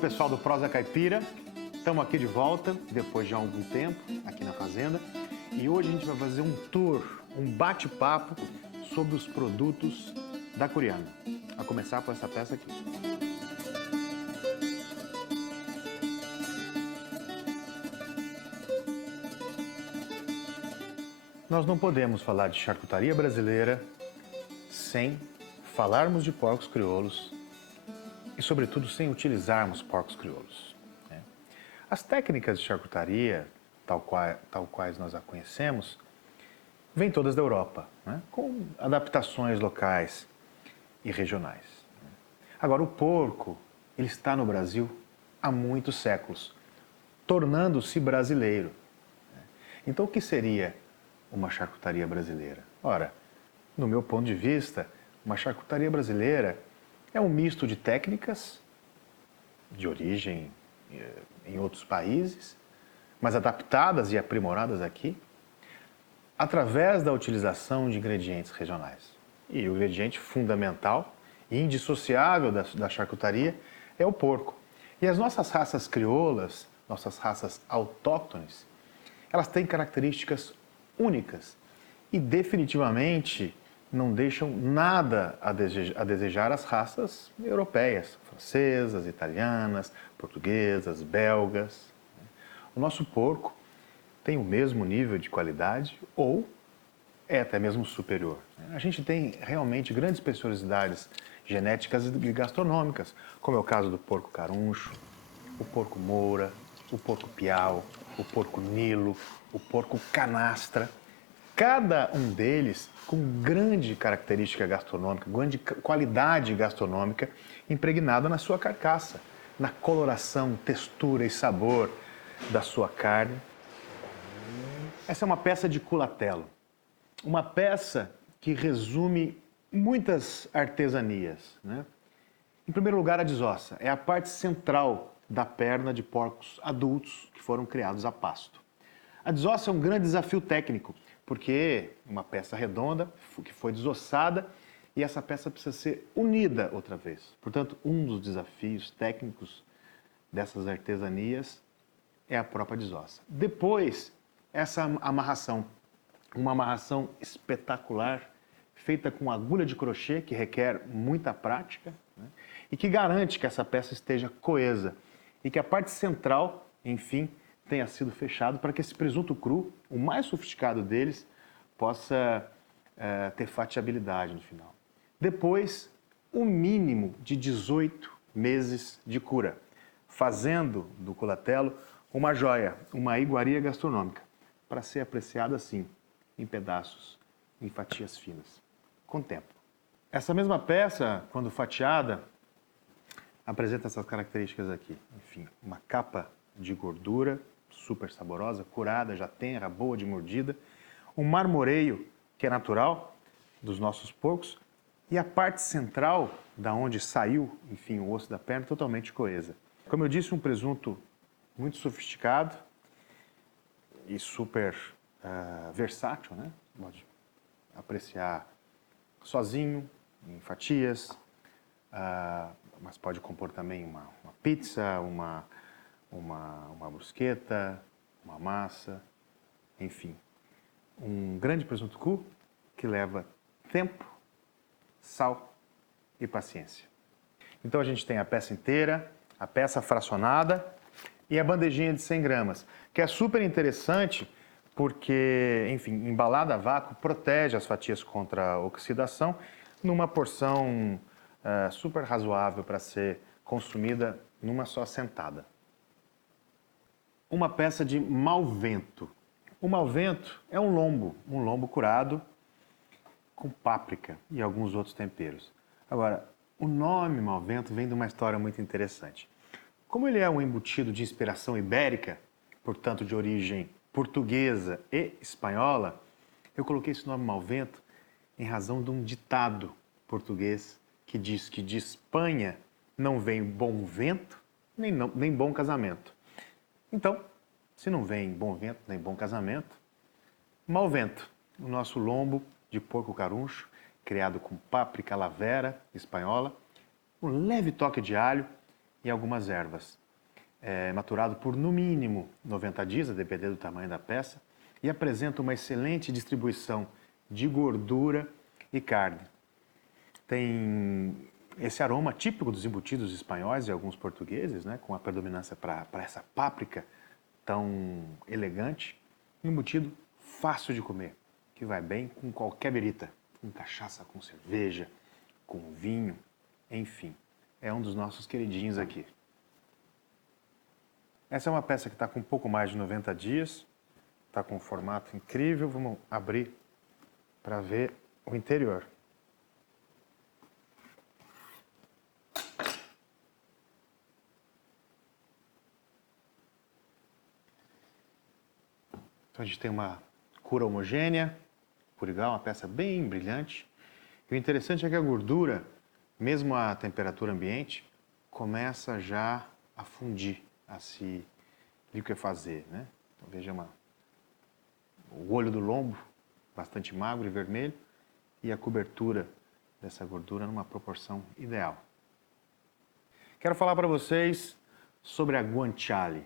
pessoal do Prosa Caipira, estamos aqui de volta, depois de algum tempo, aqui na Fazenda. E hoje a gente vai fazer um tour, um bate-papo sobre os produtos da Curiano. A começar com essa peça aqui. Nós não podemos falar de charcutaria brasileira sem falarmos de porcos crioulos e, sobretudo, sem utilizarmos porcos crioulos. As técnicas de charcutaria, tal quais nós a conhecemos, vêm todas da Europa, com adaptações locais e regionais. Agora, o porco, ele está no Brasil há muitos séculos, tornando-se brasileiro. Então, o que seria uma charcutaria brasileira? Ora, no meu ponto de vista, uma charcutaria brasileira é um misto de técnicas de origem em outros países, mas adaptadas e aprimoradas aqui, através da utilização de ingredientes regionais. E o ingrediente fundamental e indissociável da charcutaria é o porco. E as nossas raças crioulas, nossas raças autóctones, elas têm características únicas e definitivamente não deixam nada a desejar as raças europeias, francesas, italianas, portuguesas, belgas. O nosso porco tem o mesmo nível de qualidade ou é até mesmo superior. A gente tem realmente grandes preciosidades genéticas e gastronômicas, como é o caso do porco caruncho, o porco moura, o porco piau, o porco nilo, o porco canastra. Cada um deles com grande característica gastronômica, grande qualidade gastronômica impregnada na sua carcaça, na coloração, textura e sabor da sua carne. Essa é uma peça de culatelo, uma peça que resume muitas artesanias. Em primeiro lugar, a desossa é a parte central da perna de porcos adultos que foram criados a pasto. A desossa é um grande desafio técnico, porque é uma peça redonda que foi desossada e essa peça precisa ser unida outra vez. Portanto, um dos desafios técnicos dessas artesanias é a própria desossa. Depois, essa amarração, uma amarração espetacular, feita com agulha de crochê, que requer muita prática, e que garante que essa peça esteja coesa e que a parte central, enfim, tenha sido fechado para que esse presunto cru, o mais sofisticado deles, possa ter fatiabilidade no final. Depois, um mínimo de 18 meses de cura, fazendo do culatelo uma joia, uma iguaria gastronômica, para ser apreciada assim, em pedaços, em fatias finas, com tempo. Essa mesma peça, quando fatiada, apresenta essas características aqui. Enfim, uma capa de gordura, super saborosa, curada, já tenra, boa de mordida, um marmoreio que é natural dos nossos porcos e a parte central, da onde saiu, enfim, o osso da perna, totalmente coesa. Como eu disse, um presunto muito sofisticado e super versátil, Pode apreciar sozinho, em fatias, mas pode compor também uma pizza, uma brusqueta, uma massa, enfim. Um grande presunto cru que leva tempo, sal e paciência. Então a gente tem a peça inteira, a peça fracionada e a bandejinha de 100 gramas, que é super interessante porque, enfim, embalada a vácuo protege as fatias contra a oxidação numa porção super razoável para ser consumida numa só sentada. Uma peça de malvento. O malvento é um lombo curado com páprica e alguns outros temperos. Agora, o nome malvento vem de uma história muito interessante. Como ele é um embutido de inspiração ibérica, portanto de origem portuguesa e espanhola, eu coloquei esse nome malvento em razão de um ditado português que diz que de Espanha não vem bom vento nem bom casamento. Então, se não vem bom vento nem bom casamento, mau vento, o nosso lombo de porco caruncho, criado com páprica lavera espanhola, um leve toque de alho e algumas ervas. É maturado por no mínimo 90 dias, a depender do tamanho da peça, e apresenta uma excelente distribuição de gordura e carne. Tem esse aroma típico dos embutidos espanhóis e alguns portugueses, né, com a predominância para essa páprica tão elegante. Um embutido fácil de comer, que vai bem com qualquer berita, com cachaça, com cerveja, com vinho, enfim. É um dos nossos queridinhos aqui. Essa é uma peça que está com um pouco mais de 90 dias, está com um formato incrível. Vamos abrir para ver o interior. Então a gente tem uma cura homogênea, purigal, uma peça bem brilhante. E o interessante é que a gordura, mesmo a temperatura ambiente, começa já a fundir, a se liquefazer, né? Então veja o olho do lombo, bastante magro e vermelho, e a cobertura dessa gordura numa proporção ideal. Quero falar para vocês sobre a guanciale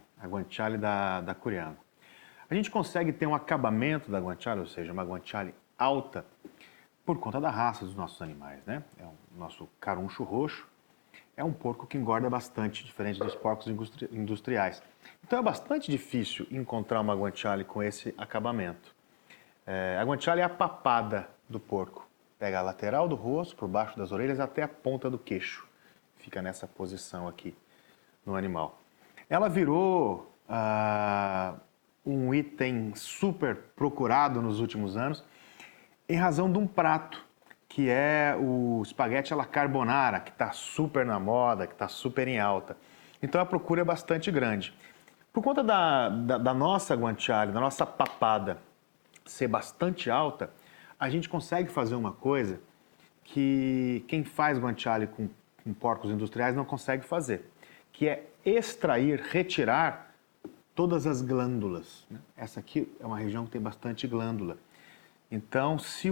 da Curiango. A gente consegue ter um acabamento da guanciale, ou seja, uma guanciale alta, por conta da raça dos nossos animais, né? É o nosso caruncho roxo. É um porco que engorda bastante, diferente dos porcos industriais. Então é bastante difícil encontrar uma guanciale com esse acabamento. A guanciale é a papada do porco. Pega a lateral do rosto, por baixo das orelhas, até a ponta do queixo. Fica nessa posição aqui no animal. Ela virou um item super procurado nos últimos anos em razão de um prato, que é o espaguete alla carbonara, que está super na moda, que está super em alta. Então a procura é bastante grande. Por conta da nossa guanciale, da nossa papada ser bastante alta, a gente consegue fazer uma coisa que quem faz guanciale com porcos industriais não consegue fazer, que é extrair, retirar todas as glândulas. Essa aqui é uma região que tem bastante glândula. Então, se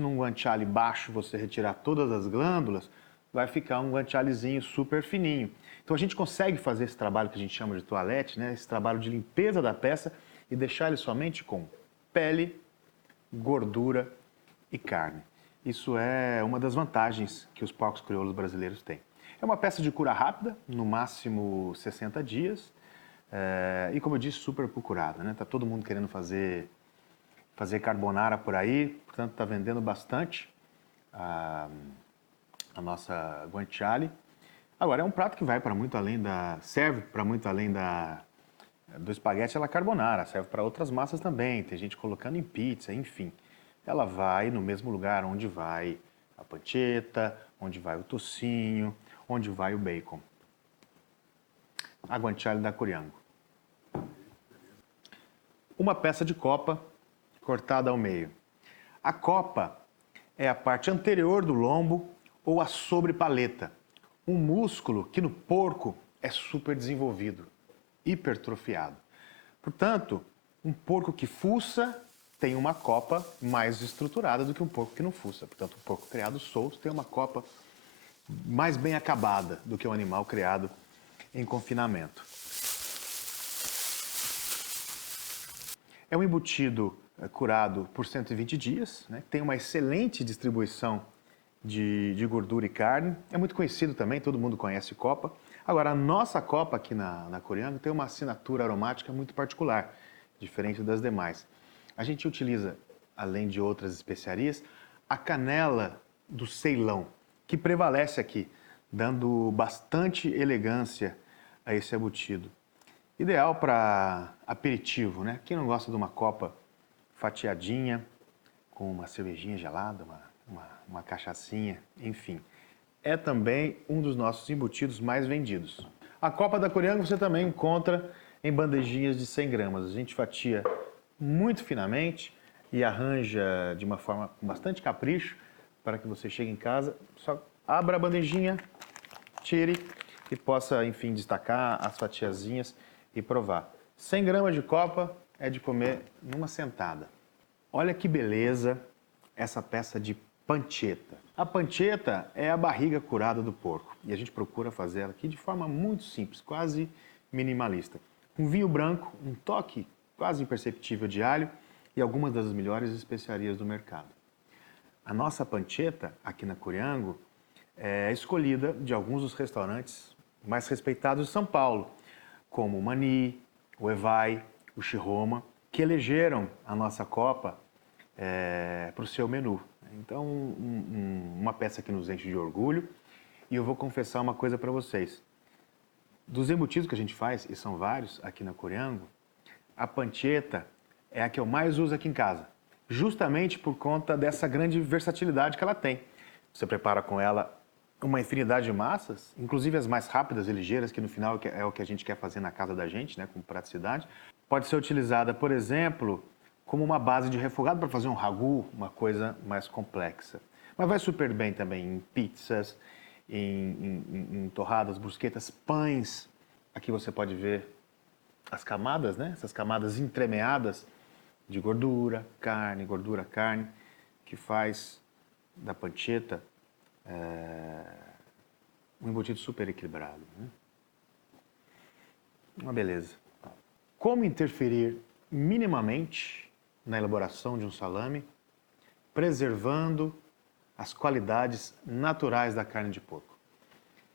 num guanciale baixo você retirar todas as glândulas, vai ficar um guancialezinho super fininho. Então a gente consegue fazer esse trabalho que a gente chama de toalete, né? Esse trabalho de limpeza da peça e deixar ele somente com pele, gordura e carne. Isso é uma das vantagens que os porcos crioulos brasileiros têm. É uma peça de cura rápida, no máximo 60 dias, e como eu disse, super procurada, né? Tá todo mundo querendo fazer carbonara por aí, portanto está vendendo bastante a nossa guanciale. Agora, é um prato que vai para muito além serve para muito além do espaguete alla carbonara, serve para outras massas também, tem gente colocando em pizza, enfim. Ela vai no mesmo lugar onde vai a pancetta, onde vai o tocinho, onde vai o bacon. A guanciale da Curiango. Uma peça de copa cortada ao meio. A copa é a parte anterior do lombo ou a sobrepaleta, um músculo que no porco é super desenvolvido, hipertrofiado. Portanto, um porco que fuça tem uma copa mais estruturada do que um porco que não fuça. Portanto, um porco criado solto tem uma copa mais bem acabada do que um animal criado em confinamento. É um embutido curado por 120 dias, né? Tem uma excelente distribuição de gordura e carne. É muito conhecido também, todo mundo conhece copa. Agora, a nossa copa aqui na Curiango tem uma assinatura aromática muito particular, diferente das demais. A gente utiliza, além de outras especiarias, a canela do Ceilão, que prevalece aqui, dando bastante elegância a esse embutido. Ideal para aperitivo, né? Quem não gosta de uma copa fatiadinha, com uma cervejinha gelada, uma cachaçinha, enfim. É também um dos nossos embutidos mais vendidos. A copa da Curiango você também encontra em bandejinhas de 100 gramas. A gente fatia muito finamente e arranja de uma forma com bastante capricho para que você chegue em casa, só abra a bandejinha, tire e possa, enfim, destacar as fatiazinhas e provar. 100 gramas de copa é de comer numa sentada. Olha que beleza essa peça de pancetta. A pancetta é a barriga curada do porco e a gente procura fazer ela aqui de forma muito simples, quase minimalista. Um vinho branco, um toque quase imperceptível de alho e algumas das melhores especiarias do mercado. A nossa pancetta aqui na Curiango é escolhida de alguns dos restaurantes mais respeitados de São Paulo, como o Mani, o Evai, o Chiroma, que elegeram a nossa copa para o seu menu. Então, uma peça que nos enche de orgulho. E eu vou confessar uma coisa para vocês. Dos embutidos que a gente faz, e são vários aqui na Curiango, a pancetta é a que eu mais uso aqui em casa, justamente por conta dessa grande versatilidade que ela tem. Você prepara com ela uma infinidade de massas, inclusive as mais rápidas e ligeiras, que no final é o que a gente quer fazer na casa da gente, né, com praticidade. Pode ser utilizada, por exemplo, como uma base de refogado para fazer um ragu, uma coisa mais complexa. Mas vai super bem também em pizzas, em torradas, brusquetas, pães. Aqui você pode ver as camadas, né? Essas camadas entremeadas de gordura, carne, que faz da pancetta um embutido super equilibrado. Né? Uma beleza. Como interferir minimamente na elaboração de um salame, preservando as qualidades naturais da carne de porco.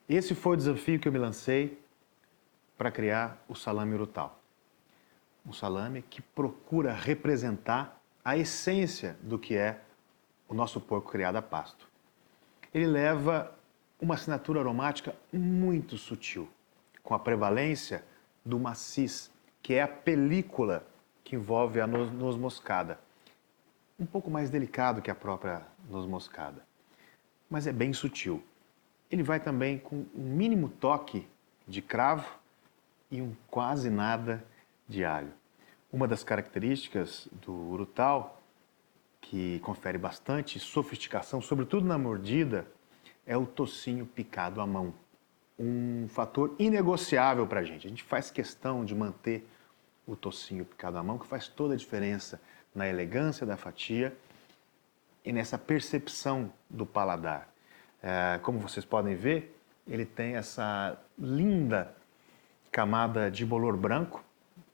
Esse foi o desafio que eu me lancei para criar o salame Urutau. Um salame que procura representar a essência do que é o nosso porco criado a pasto. Ele leva uma assinatura aromática muito sutil, com a prevalência do maciz, que é a película que envolve a noz moscada. Um pouco mais delicado que a própria noz moscada, mas é bem sutil. Ele vai também com um mínimo toque de cravo e um quase nada de alho. Uma das características do Urutau, que confere bastante sofisticação, sobretudo na mordida, é o tocinho picado à mão. Um fator inegociável para a gente. A gente faz questão de manter o tocinho picado à mão, que faz toda a diferença na elegância da fatia e nessa percepção do paladar. Como vocês podem ver, ele tem essa linda camada de bolor branco,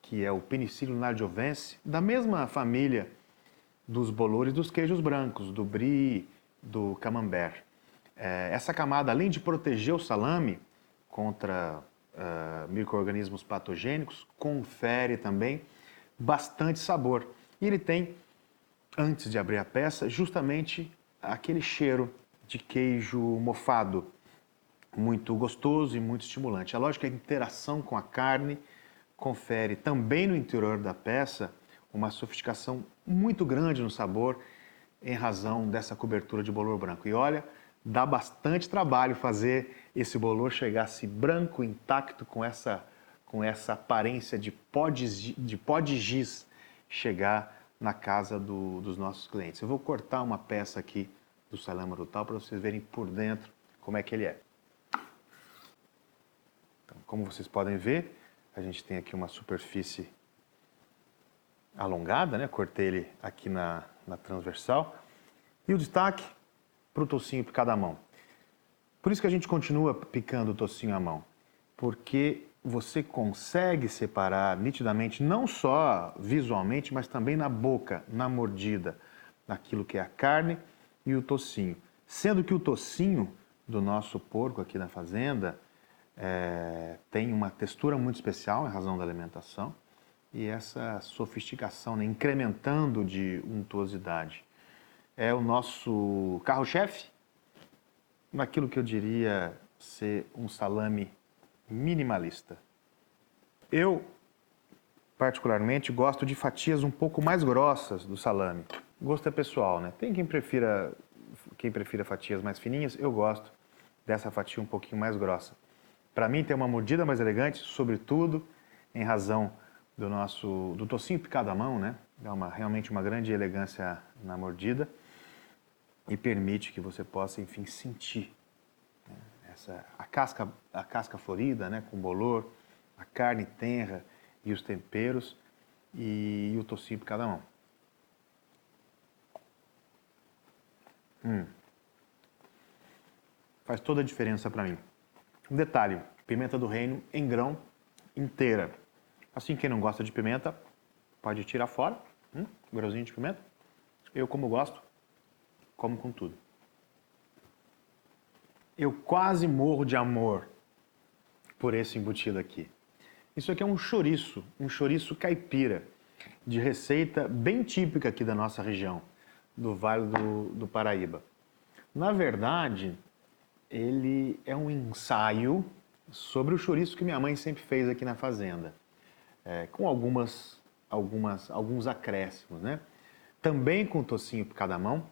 que é o Penicillium nardiovense, da mesma família dos bolores dos queijos brancos, do brie, do camembert. Essa camada, além de proteger o salame contra micro-organismos patogênicos, confere também bastante sabor. E ele tem, antes de abrir a peça, justamente aquele cheiro de queijo mofado, muito gostoso e muito estimulante. É lógico que a interação com a carne confere também no interior da peça uma sofisticação muito grande no sabor em razão dessa cobertura de bolor branco. E olha, dá bastante trabalho fazer esse bolor chegar-se branco, intacto, com essa aparência de pó de giz chegar na casa dos nossos clientes. Eu vou cortar uma peça aqui do salame Urutau para vocês verem por dentro como é que ele é. Então, como vocês podem ver, a gente tem aqui uma superfície alongada, né? Cortei ele aqui na transversal. E o destaque para o tocinho picado à mão. Por isso que a gente continua picando o tocinho à mão, porque você consegue separar nitidamente, não só visualmente, mas também na boca, na mordida, naquilo que é a carne e o tocinho. Sendo que o tocinho do nosso porco aqui na fazenda tem uma textura muito especial em razão da alimentação e essa sofisticação, né, incrementando de untuosidade. É o nosso carro-chefe naquilo que eu diria ser um salame minimalista. Eu, particularmente, gosto de fatias um pouco mais grossas do salame. Gosto é pessoal, né? Tem quem prefira fatias mais fininhas, eu gosto dessa fatia um pouquinho mais grossa. Para mim tem uma mordida mais elegante, sobretudo em razão do tocinho picado à mão, né? Dá realmente uma grande elegância na mordida e permite que você possa, enfim, sentir, né, a casca florida, né, com bolor, a carne tenra e os temperos e o tocinho picado à mão. faz toda a diferença para mim. Um detalhe, pimenta do reino em grão inteira. Assim, quem não gosta de pimenta, pode tirar fora, grãozinho de pimenta. Eu, como gosto, como com tudo. Eu quase morro de amor por esse embutido aqui. Isso aqui é um chouriço caipira, de receita bem típica aqui da nossa região, do Vale do Paraíba. Na verdade, ele é um ensaio sobre o chouriço que minha mãe sempre fez aqui na fazenda, com alguns acréscimos, né? Também com tocinho picado à mão,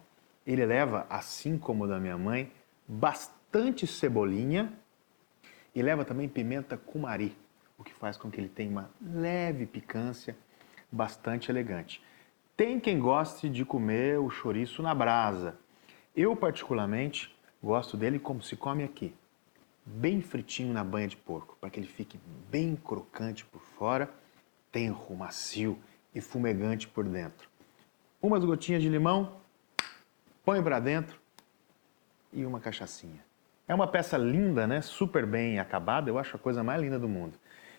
ele leva, assim como o da minha mãe, bastante cebolinha e leva também pimenta cumari, o que faz com que ele tenha uma leve picância, bastante elegante. Tem quem goste de comer o chouriço na brasa. Eu, particularmente, gosto dele como se come aqui, bem fritinho na banha de porco, para que ele fique bem crocante por fora, tenro, macio e fumegante por dentro. Umas gotinhas de limão, põe para dentro e uma cachaçinha. É uma peça linda, né? Super bem acabada, eu acho a coisa mais linda do mundo.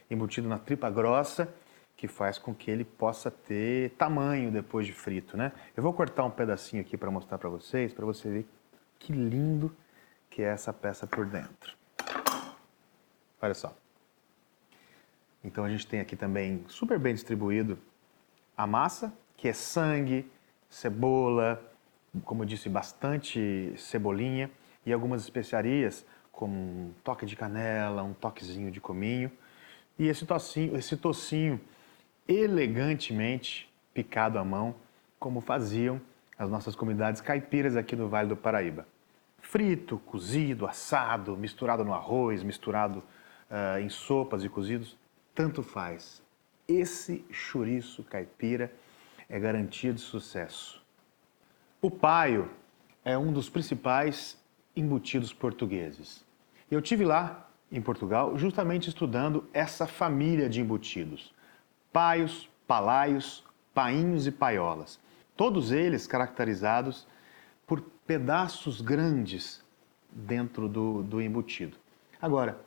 Embutido na tripa grossa, que faz com que ele possa ter tamanho depois de frito, né? Eu vou cortar um pedacinho aqui para mostrar para você ver que lindo que é essa peça por dentro. Olha só. Então a gente tem aqui também super bem distribuído a massa, que é sangue, cebola, como eu disse, bastante cebolinha e algumas especiarias, como um toque de canela, um toquezinho de cominho. E esse tocinho elegantemente picado à mão, como faziam as nossas comunidades caipiras aqui no Vale do Paraíba. Frito, cozido, assado, misturado no arroz, misturado em sopas e cozidos, tanto faz. Esse chouriço caipira é garantia de sucesso. O paio é um dos principais embutidos portugueses. Eu tive lá em Portugal justamente estudando essa família de embutidos. Paios, palaios, painhos e paiolas. Todos eles caracterizados por pedaços grandes dentro do embutido. Agora,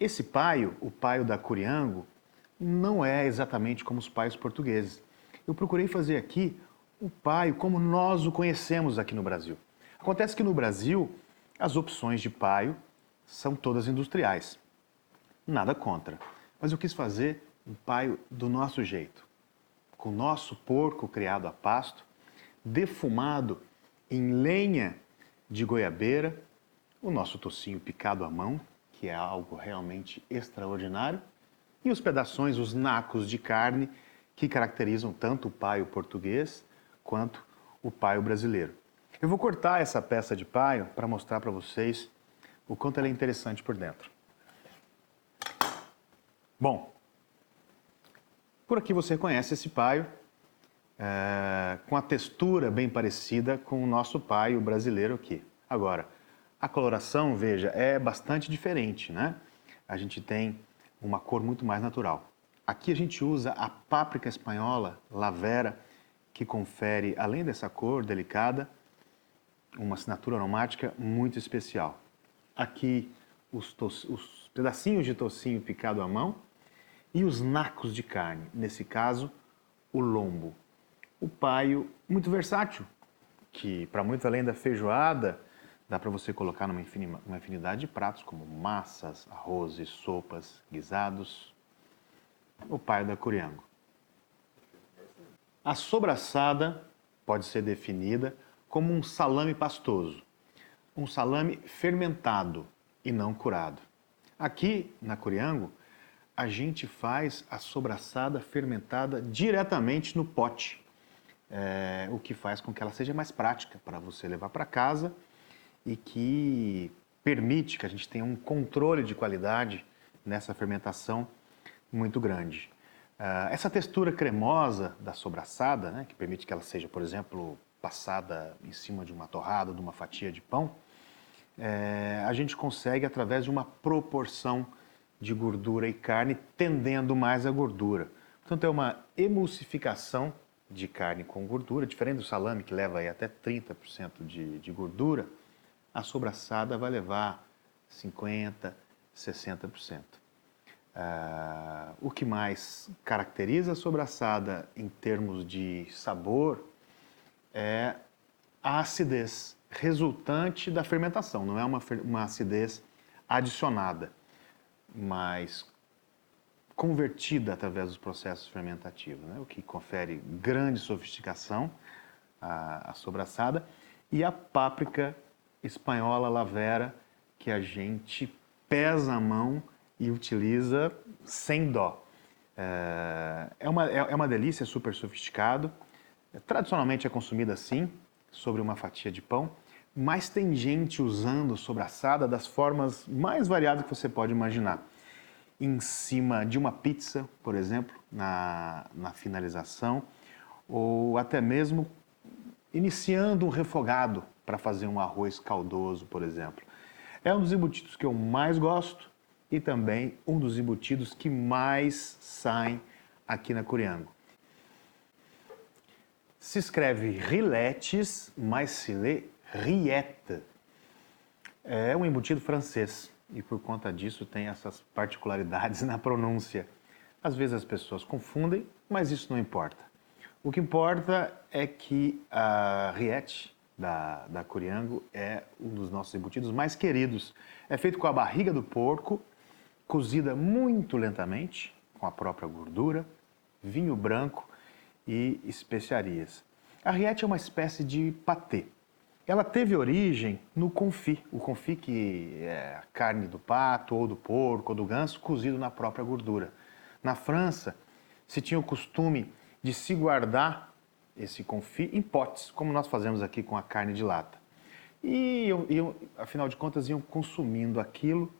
esse paio, o paio da Curiango, não é exatamente como os paios portugueses. Eu procurei fazer aqui o paio como nós o conhecemos aqui no Brasil. Acontece que no Brasil, as opções de paio são todas industriais. Nada contra. Mas eu quis fazer um paio do nosso jeito, com o nosso porco criado a pasto, defumado em lenha de goiabeira, o nosso tocinho picado à mão, que é algo realmente extraordinário, e os pedaços, os nacos de carne que caracterizam tanto o paio português quanto o paio brasileiro. Eu vou cortar essa peça de paio para mostrar para vocês o quanto ela é interessante por dentro. Bom, por aqui você conhece esse paio com a textura bem parecida com o nosso paio brasileiro aqui. Agora, a coloração, veja, é bastante diferente, né? A gente tem uma cor muito mais natural. Aqui a gente usa a páprica espanhola, La Vera, que confere, além dessa cor delicada, uma assinatura aromática muito especial. Aqui os pedacinhos de tocinho picado à mão e os nacos de carne, nesse caso, o lombo. O paio muito versátil, que para muito além da feijoada, dá para você colocar numa infinidade de pratos, como massas, arrozes, sopas, guisados. O paio da Curiango. A sobraçada pode ser definida como um salame pastoso, um salame fermentado e não curado. Aqui, na Curiango, a gente faz a sobraçada fermentada diretamente no pote, o que faz com que ela seja mais prática para você levar para casa e que permite que a gente tenha um controle de qualidade nessa fermentação muito grande. Essa textura cremosa da sobraçada, né, que permite que ela seja, por exemplo, passada em cima de uma torrada, de uma fatia de pão, a gente consegue através de uma proporção de gordura e carne, tendendo mais à gordura. Portanto, é uma emulsificação de carne com gordura, diferente do salame, que leva aí até 30% de gordura, a sobraçada vai levar 50%, 60%. O que mais caracteriza a sobraçada em termos de sabor é a acidez resultante da fermentação. Não é uma acidez adicionada, mas convertida através dos processos fermentativos, né? O que confere grande sofisticação à sobraçada. E a páprica espanhola lavera, que a gente pesa a mão e utiliza sem dó. É uma delícia, super sofisticado. Tradicionalmente é consumida assim, sobre uma fatia de pão, mas tem gente usando sobraçada das formas mais variadas que você pode imaginar. Em cima de uma pizza, por exemplo, na finalização, ou até mesmo iniciando um refogado para fazer um arroz caldoso, por exemplo. É um dos embutidos que eu mais gosto e também um dos embutidos que mais saem aqui na Curiango. Se escreve rillettes, mas se lê rillette. É um embutido francês e por conta disso tem essas particularidades na pronúncia. Às vezes as pessoas confundem, mas isso não importa. O que importa é que a rillette da Curiango é um dos nossos embutidos mais queridos. É feito com a barriga do porco, cozida muito lentamente, com a própria gordura, vinho branco e especiarias. A rillette é uma espécie de patê. Ela teve origem no confit. O confit que é a carne do pato, ou do porco, ou do ganso, cozido na própria gordura. Na França, se tinha o costume de se guardar esse confit em potes, como nós fazemos aqui com a carne de lata. E, afinal de contas, iam consumindo aquilo.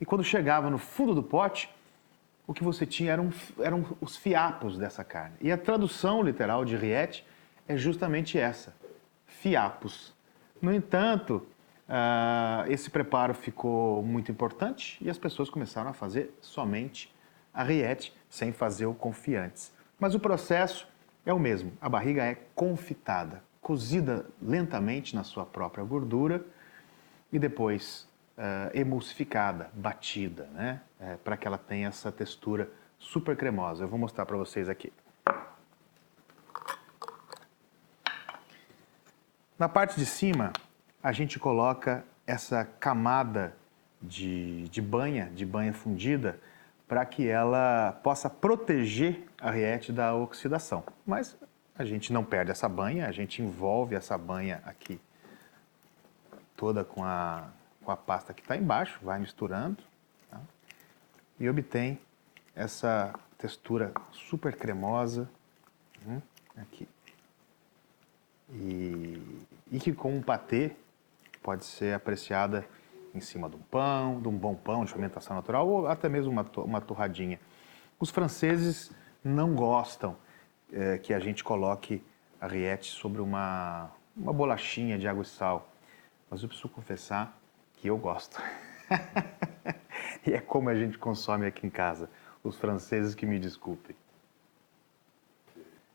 E quando chegava no fundo do pote, o que você tinha eram os fiapos dessa carne. E a tradução literal de rillette é justamente essa, fiapos. No entanto, esse preparo ficou muito importante e as pessoas começaram a fazer somente a rillette, sem fazer o confit antes. Mas o processo é o mesmo. A barriga é confitada, cozida lentamente na sua própria gordura e depois emulsificada, batida, né? Para que ela tenha essa textura super cremosa. Eu vou mostrar para vocês aqui. Na parte de cima, a gente coloca essa camada de banha fundida, para que ela possa proteger a rillette da oxidação. Mas a gente não perde essa banha, a gente envolve essa banha aqui toda com a pasta que está embaixo, vai misturando, tá? E obtém essa textura super cremosa aqui. E que com um patê pode ser apreciada em cima de um pão, de um bom pão de fermentação natural ou até mesmo uma torradinha. Os franceses não gostam que a gente coloque a rillette sobre uma bolachinha de água e sal, mas eu preciso confessar que eu gosto. E é como a gente consome aqui em casa. Os franceses que me desculpem.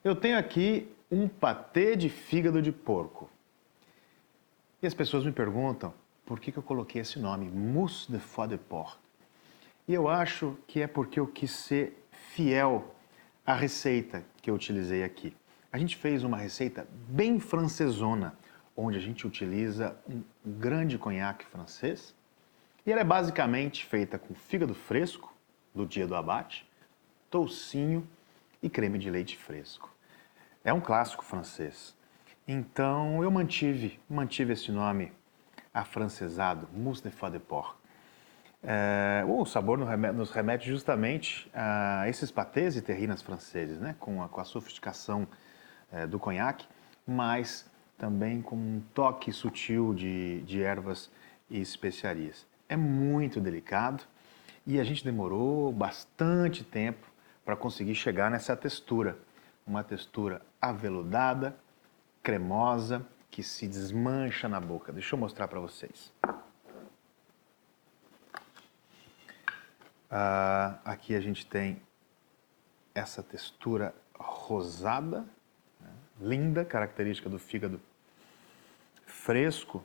Eu tenho aqui um patê de fígado de porco. E as pessoas me perguntam por que eu coloquei esse nome, mousse de foie de porc. E eu acho que é porque eu quis ser fiel à receita que eu utilizei aqui. A gente fez uma receita bem francesona, onde a gente utiliza um grande conhaque francês. E ela é basicamente feita com fígado fresco, do dia do abate, toucinho e creme de leite fresco. É um clássico francês. Então eu mantive esse nome afrancesado, mousse de foie de porc. O sabor nos remete justamente a esses pâtés e terrines franceses, né? com a sofisticação do conhaque, mas também com um toque sutil de ervas e especiarias. É muito delicado e a gente demorou bastante tempo para conseguir chegar nessa textura. Uma textura aveludada, cremosa, que se desmancha na boca. Deixa eu mostrar para vocês. Aqui a gente tem essa textura rosada, né? Linda, característica do fígado fresco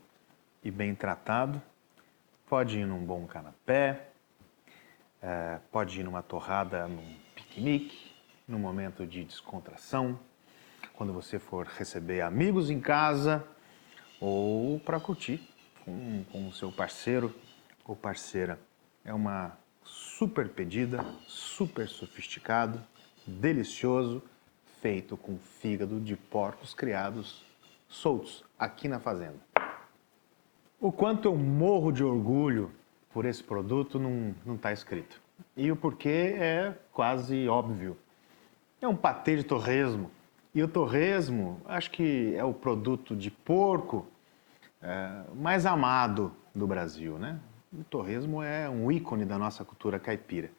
e bem tratado. pode ir num bom canapé, pode ir numa torrada, num piquenique, num momento de descontração, quando você for receber amigos em casa ou para curtir com o seu parceiro ou parceira. É uma super pedida, super sofisticado, delicioso, feito com fígado de porcos criados soltos aqui na fazenda. O quanto eu morro de orgulho por esse produto não está escrito. E o porquê é quase óbvio. É um patê de torresmo. E o torresmo, acho que é o produto de porco mais amado do Brasil, né? O torresmo é um ícone da nossa cultura caipira.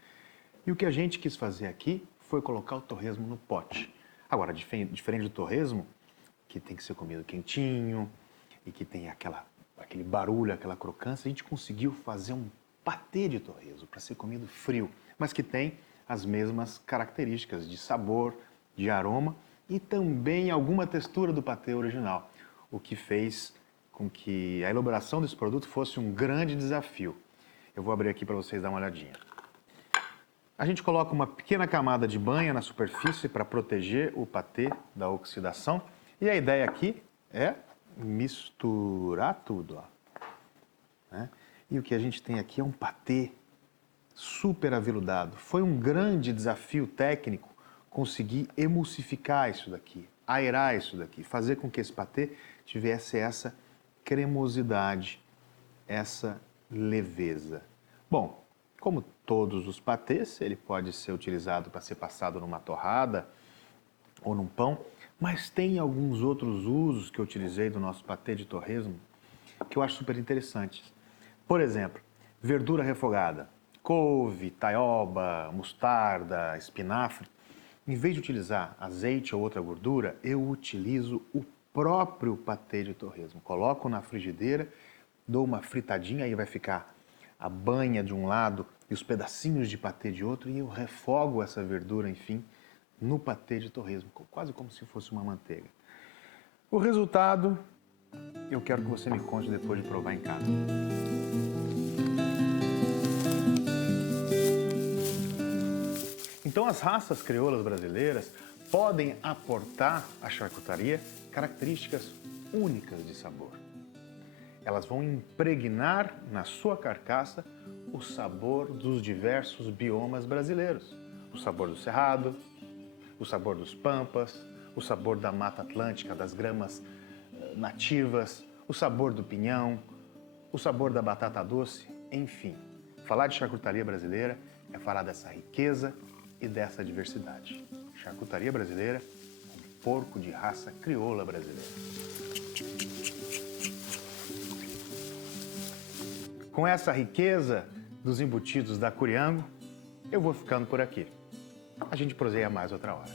E o que a gente quis fazer aqui foi colocar o torresmo no pote. Agora, diferente do torresmo, que tem que ser comido quentinho e que tem aquele barulho, aquela crocância, a gente conseguiu fazer um patê de torresmo para ser comido frio, mas que tem as mesmas características de sabor, de aroma e também alguma textura do patê original, o que fez com que a elaboração desse produto fosse um grande desafio. Eu vou abrir aqui para vocês darem uma olhadinha. A gente coloca uma pequena camada de banha na superfície para proteger o patê da oxidação. E a ideia aqui é misturar tudo. Ó, né? E o que a gente tem aqui é um patê super aveludado. Foi um grande desafio técnico conseguir emulsificar isso daqui, aerar isso daqui, fazer com que esse patê tivesse essa cremosidade, essa leveza. Bom, como todos os patês, ele pode ser utilizado para ser passado numa torrada ou num pão, mas tem alguns outros usos que eu utilizei do nosso patê de torresmo que eu acho super interessantes. Por exemplo, verdura refogada, couve, taioba, mostarda, espinafre. Em vez de utilizar azeite ou outra gordura, eu utilizo o próprio patê de torresmo. Coloco na frigideira, dou uma fritadinha, aí vai ficar a banha de um lado e os pedacinhos de patê de outro, e eu refogo essa verdura, enfim, no patê de torresmo, quase como se fosse uma manteiga. O resultado, eu quero que você me conte depois de provar em casa. Então, as raças crioulas brasileiras podem aportar à charcutaria características únicas de sabor. Elas vão impregnar na sua carcaça o sabor dos diversos biomas brasileiros. O sabor do cerrado, o sabor dos pampas, o sabor da Mata Atlântica, das gramas nativas, o sabor do pinhão, o sabor da batata doce, enfim. Falar de charcutaria brasileira é falar dessa riqueza e dessa diversidade. Charcutaria brasileira, um porco de raça crioula brasileira. Com essa riqueza dos embutidos da Curiango, eu vou ficando por aqui. A gente proseia mais outra hora.